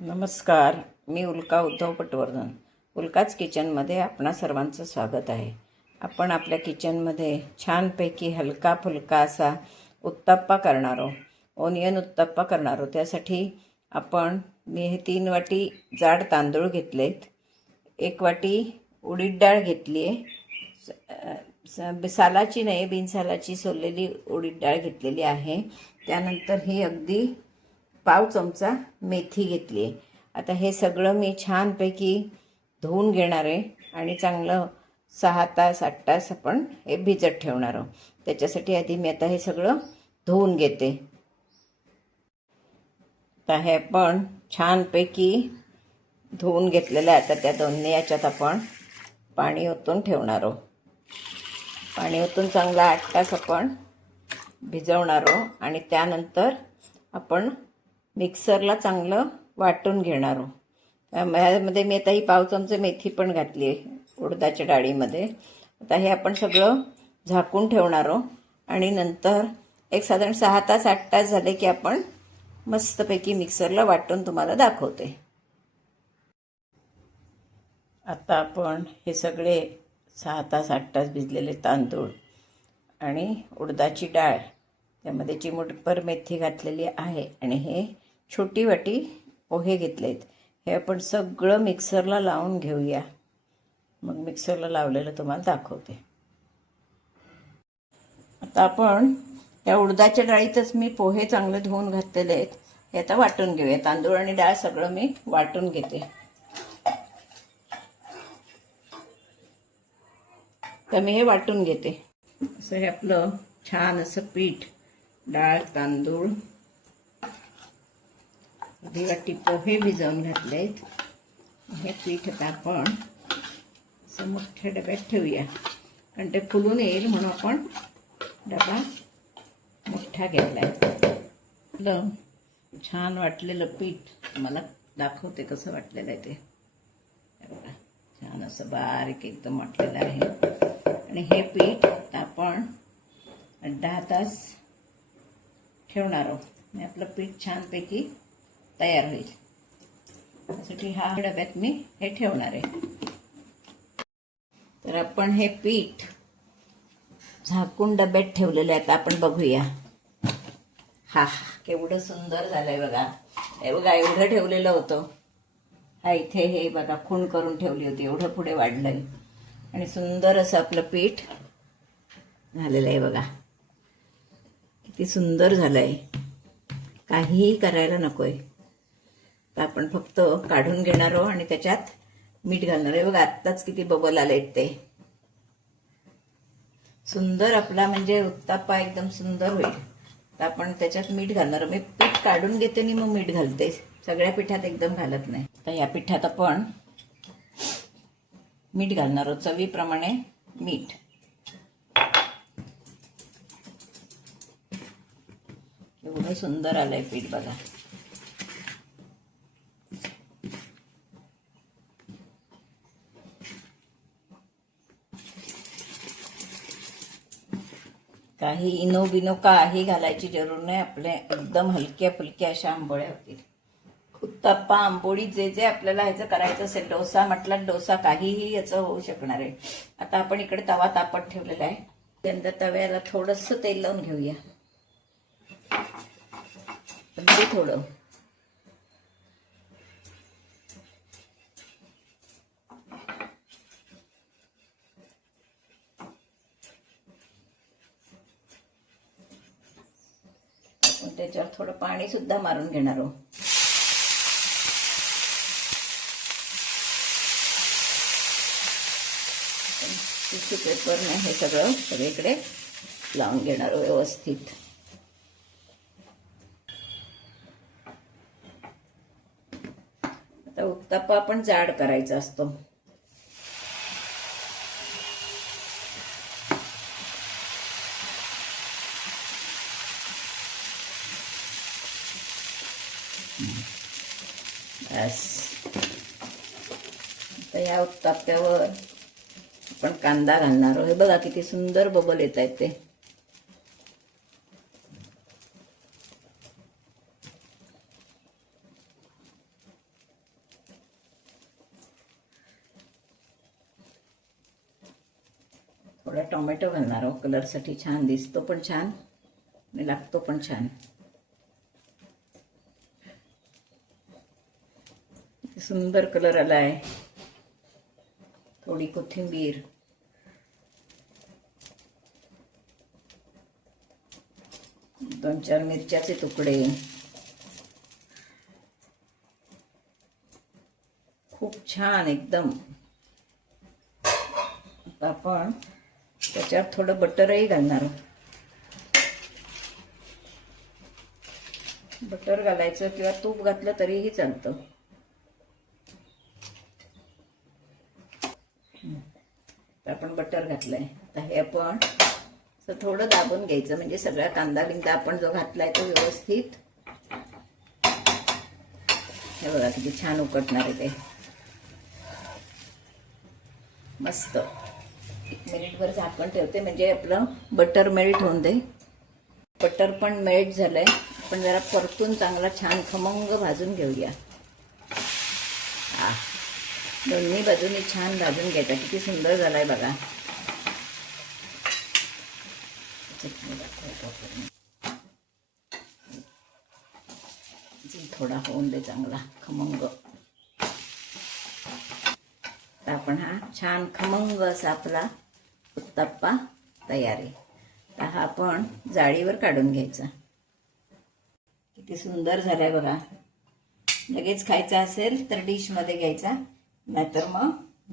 नमस्कार, मी उल्का उद्धव पटवर्धन. उल्काच किचनमध्ये आपणा सर्वांचं स्वागत आहे. आपण आपल्या किचनमध्ये छानपैकी हलका फुलका असा उत्तप्पा करणार आहोत. ओनियन उत्तप्पा करणार आहोत. त्यासाठी मी हे 3 वाटी जाड तांदूळ घेतलेत, 1 वाटी उडीद डाळ घेतली आहे, सालाची नाही बिनसालाची सोललेली उडीद डाळ घेतलेली आहे. त्यानंतर ही अगदी पाव चमचा मेथी घेतली आहे. आता हे सगळं मी छानपैकी धुवून घेणार आहे आणि चांगलं 6 तास 8 तास आपण हे भिजत ठेवणार आहोत. त्याच्यासाठी आधी मी आता हे सगळं धुवून घेते. आता हे आपण छानपैकी धुवून घेतलेलं आहे. आता त्या दोन्ही याच्यात आपण पाणी ओतून ठेवणार आहोत. पाणी ओतून चांगला 8 तास आपण भिजवणार आहोत आणि त्यानंतर आपण मिक्सरला चांगलं वाटून घेणार आहोत. यामध्ये मी आता ही पाव चमचे मेथी पण घातली आहे उडदाच्या डाळीमध्ये. आता हे आपण सगळं झाकून ठेवणार आहोत आणि नंतर एक साधारण 6 तास 8 तास झाले की आपण मस्तपैकी मिक्सरला वाटून तुम्हाला दाखवते. आता आपण हे सगळे 6 तास 8 तास भिजलेले तांदूळ आणि उडदाची डाळ, त्यामध्ये चिमूटभर मेथी घातलेली आहे आणि हे छोटी वाटी पोहे घेतलेत. हे आपण सगळं मिक्सरला लावून घेऊया. मग मिक्सरला लावलेलं तुम्हाला दाखवते. आता आपण या उडदाच्या डाळीतच मी पोहे चांगले धुवून घातलेले आहेत. हे आता वाटून घेऊया. तांदूळ आणि डाळ सगळं मी वाटून घेते. तर मी हे वाटून घेते. असं हे आपलं छान असं पीठ, डाळ, तांदूळ, अर्धी वाटी पोहे भिजवून घातलेत. हे पीठ आता आपण असं मोठ्या डब्यात ठेवूया, कारण ते फुलून येईल म्हणून आपण डबा मोठा घेतला आहे. आपलं छान वाटलेलं पीठ मला दाखवते कसं वाटलेलं आहे ते. बघा, छान असं बारीक एकदम वाटलेलं आहे. आणि हे पीठ आपण 10 तास ठेवणार आहोत. आणि आपलं पीठ छानपैकी तयार होईल. त्यासाठी हा डब्यात मी हे ठेवणार आहे. तर आपण हे पीठ झाकून डब्यात ठेवलेलं आहे. आता आपण बघूया. हा केवढं सुंदर झालंय बघा. हे बघा, एवढं ठेवलेलं होतं. हा इथे हे बघा खूण करून ठेवली होती, एवढं पुढे वाढलंय आणि सुंदर असं आपलं पीठ झालेलं आहे. बघा किती सुंदर झालंय. काहीही करायला नकोय. तर आपण फक्त काढून घेणार आहोत आणि त्याच्यात मीठ घालणार आहे. बघा आत्ताच किती बबल आलेत ते. सुंदर आपला म्हणजे उत्तप्पा एकदम सुंदर होईल. तर आपण त्याच्यात मीठ घालणार. मी पीठ काढून घेते आणि मग मीठ घालते. सगळ्या पिठात एकदम घालत नाही. तर या पिठात आपण मीठ घालणार आहोत, चवीप्रमाणे मीठ. एवढं सुंदर आलंय पीठ बघा. काही इनो बिनो काही घालायची जरूर नाही. आपले एकदम हलक्या फुलक्या अशा आंबोळ्या होतील. उत्तप्पा, आंबोळी, जे जे आपल्याला ह्याचं करायचं असेल, डोसा म्हटला डोसा, काहीही याचं होऊ शकणार आहे. आता आपण इकडे तवा तापत ठेवलेला आहे. त्यानंतर तव्याला थोडंसं तेल लावून घेऊया, अगदी थोडं. आपण त्याच्यावर थोडं पाणी सुद्धा मारून घेणार आहोत. टिश्यू पेपरने हे सगळं सगळीकडे लावून घेणार व्यवस्थित. आता उत्तप्पा आपण जाड करायचा असतो. बस. आता या उत्तप्प्यावर आपण कांदा घालणार आहोत. हे बघा किती सुंदर बबल येत आहेत ते. थोडा टोमॅटो घालणार आहोत, कलरसाठी छान दिसतो पण छान आणि लागतो पण छान. सुंदर कलर आला आहे. थोडी कोथिंबीर, दोन चार मिरच्याचे तुकडे, खूप छान एकदम. आता आपण त्याच्यात थोडं बटरही घालणार आहोत. बटर घालायचं किंवा तूप घातलं तरीही चालतं. आपण बटर घातलंय. आता हे आपण थोडं दाबून घ्यायचं, म्हणजे सगळा कांदा बिंदा आपण जो घातलाय तो व्यवस्थित. हे बघा किती छान उकळणार आहे ते. मस्त. 1 मिनिटभर झाकण ठेवते, म्हणजे आपलं बटर मेल्ट होऊन दे. बटर पण मेल्ट झालंय. आपण जरा परतून चांगला छान खमंग भाजून घेऊया. दोन्ही बाजूनी छान भाजून घ्यायचा. किती सुंदर झालाय बघा. थोडा होऊन दे चांगला खमंग. तर आपण हा छान खमंग असा आपला उत्तप्पा तयार आहे. तर हा आपण जाळीवर काढून घ्यायचा. किती सुंदर झालाय बघा. लगेच खायचा असेल तर डिश मध्ये घ्यायचा, नाहीतर मग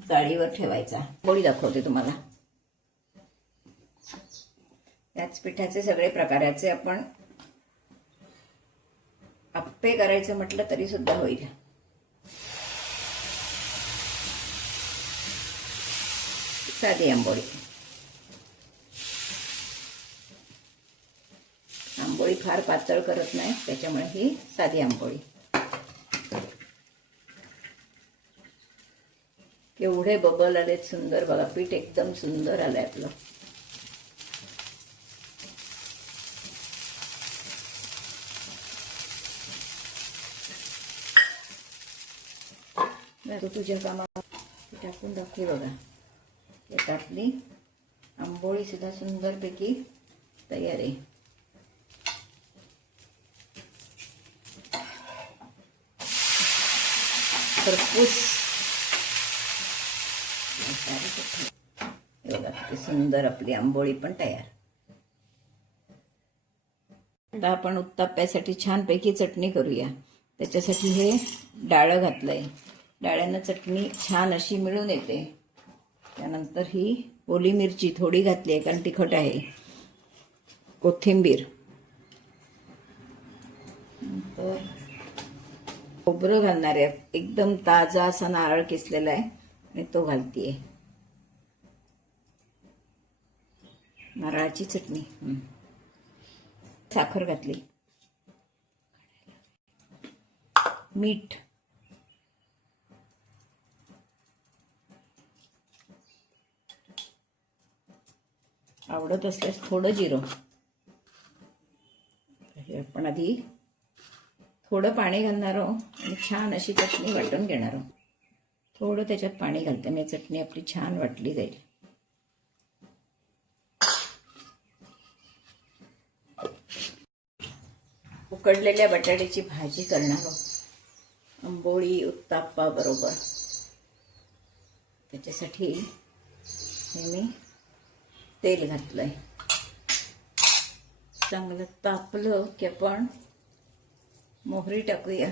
जाळीवर ठेवायचा. पोळी दाखवते तुम्हाला. त्याच पिठाचे सगळे प्रकाराचे आपण आप्पे करायचं म्हटलं तरी सुद्धा होईल. साधी आंबोळी. आंबोळी फार पातळ करत नाही, त्याच्यामुळे ही साधी आंबोळी. एवढे बबल आलेत सुंदर बघा. पीठ एकदम सुंदर आलंय आपलं. तू तुझ्या कामात टाकून दाखवी बघा. यात आपली आंबोळी सुद्धा सुंदरपैकी तयार आहे. खरपूस बघा किती सुंदर आपली आंबोळी पण तयार. आता आपण उत्तप्प्यासाठी छानपैकी चटणी करूया. त्याच्यासाठी हे डाळं घातलंय. डाळ्यांना चटणी छान अशी मिळून येते. त्यानंतर ही ओली मिरची थोडी घातली आहे कारण तिखट आहे. कोथिंबीर, नंतर खोबरं घालणार आहे. एकदम ताजा असा नारळ किसलेला आहे आणि तो घालतीये. नारळाची चटणी. साखर घातली. मीठ, आवडत असल्यास थोडं जिरं. हे आपण आधी थोडं पाणी घालणार आहोत आणि छान अशी चटणी वाटून घेणार आहोत. थोडं त्याच्यात पाणी घालते मी. चटणी आपली छान वाटली जाईल. उकडलेल्या बटाट्याची भाजी करणार आहोत आंबोळी उत्तप्पा बरोबर. त्याच्यासाठी हे मी तेल घातलंय. चांगलं तापलं की आपण मोहरी टाकूया.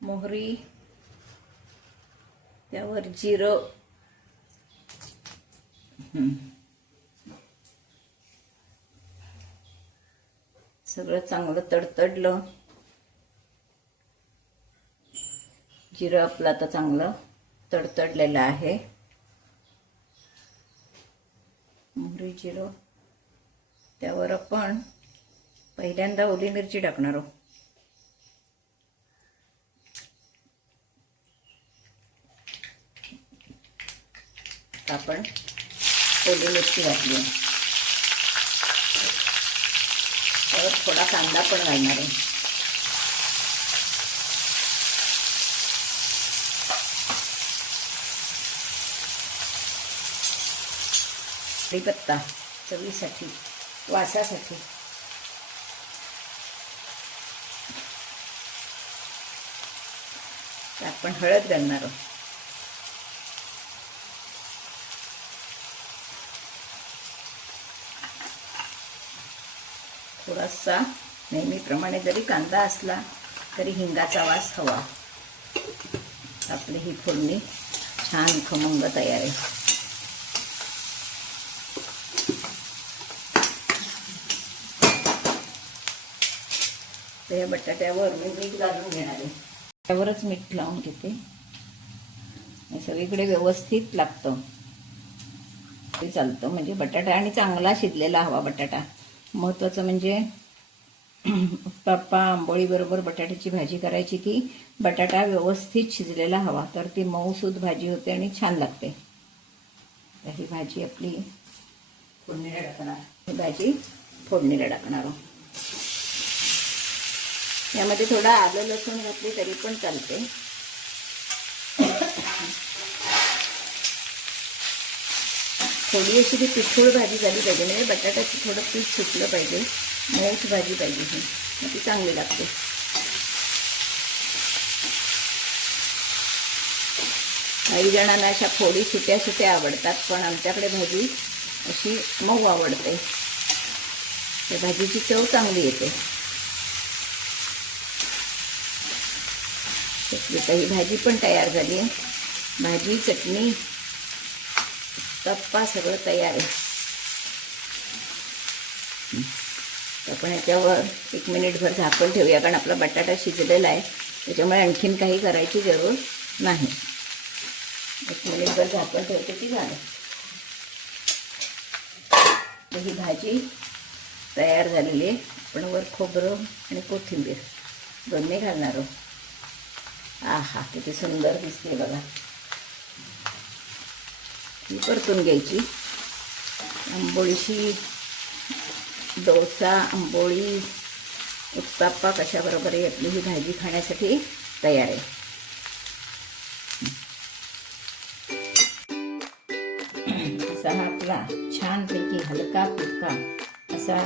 मोहरी, त्यावर जिरं, सगळं चांगलं तडतडलं. जिरं आपलं आता चांगलं तडतडलेलं आहे. मोहरी, जिरं, त्यावर आपण पहिल्यांदा ओली मिरची टाकणार आहोत. आपण ओली मिरची घातली. त्यावर थोडा कांदा पण घालणार आहे. कढीपत्ता चवीसाठी, वासासाठी. आपण हळद घालणार आहोत. थोडासा नेहमीप्रमाणे जरी कांदा असला तरी हिंगाचा वास हवा. आपली ही फोडणी छान खमंग तयार आहे. त्या बटाट्यावर मी मीठ घालून घेणार आहे. त्यावरच मीठ लावून घेते. सगळीकडे व्यवस्थित लागतं ते चालतं. म्हणजे बटाटा आणि चांगला शिजलेला हवा बटाटा. महत्त्वाचं म्हणजे उत्तप्पा आंबोळी बरोबर बटाट्याची भाजी करायची की बटाटा व्यवस्थित शिजलेला हवा, तर ती मऊसूद भाजी होते आणि छान लागते. तर ही भाजी आपली फोडणीला टाकणार. ही भाजी फोडणीला टाकणार. यामध्ये थोडा आलं लसूण घातली तरी पण चालते. थोडी अशी ती पिठूळ भाजी झाली पाहिजे, म्हणजे बटाट्याचं थोडं पीठ सुटलं पाहिजे. मऊच भाजी पाहिजे ही, मग ती चांगली लागते. काही जणांना अशा फोडी सुट्या सुट्या आवडतात, पण आमच्याकडे भाजी अशी मऊ आवडते. त्या भाजीची चव चांगली येते. ही भाजी पण तयार झाली आहे. भाजी, चटणी, उत्तप्पा सगळं तयार आहे. आपण याच्यावर 1 मिनिटभर झाकण ठेवूया, कारण आपला बटाटा शिजलेला आहे, त्याच्यामुळे आणखीन काही करायची जरूर नाही. 1 मिनिटभर झाकण ठेवते की झालं. ही भाजी तयार झालेली आहे. आपण वर खोबरं आणि कोथिंबीर दोन्ही घालणार आहोत. आहा, किती सुंदर दिसते बघा. ही परतून घ्यायची. आंबोळीशी डोसा, आंबोळी, उत्तप्पा कशाबरोबरही आपली ही भाजी खाण्यासाठी तयार आहे. असा हा आपला छानपैकी हलका फुलका असा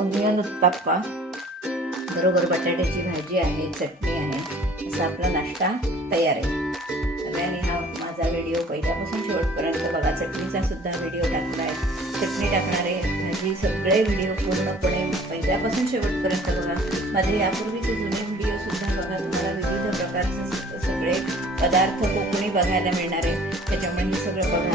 ओनियन उत्तप्पा बरोबर बटाट्याची भाजी आहे, चटणी आहे, असा आपला नाश्ता तयार आहे. सगळ्यांनी हा माझा व्हिडिओ पहिल्यापासून शेवटपर्यंत बघा. चटणीचा सुद्धा व्हिडिओ टाकला आहे, चटणी टाकणार आहे, भाजी, सगळे व्हिडिओ पूर्णपणे पहिल्यापासून शेवटपर्यंत बघा. माझे यापूर्वीचे जुने व्हिडिओ सुद्धा बघा. तुम्हाला विविध प्रकारचे सगळे पदार्थ कोकणी बघायला मिळणार आहे. त्याच्यामुळे हे सगळं बघा.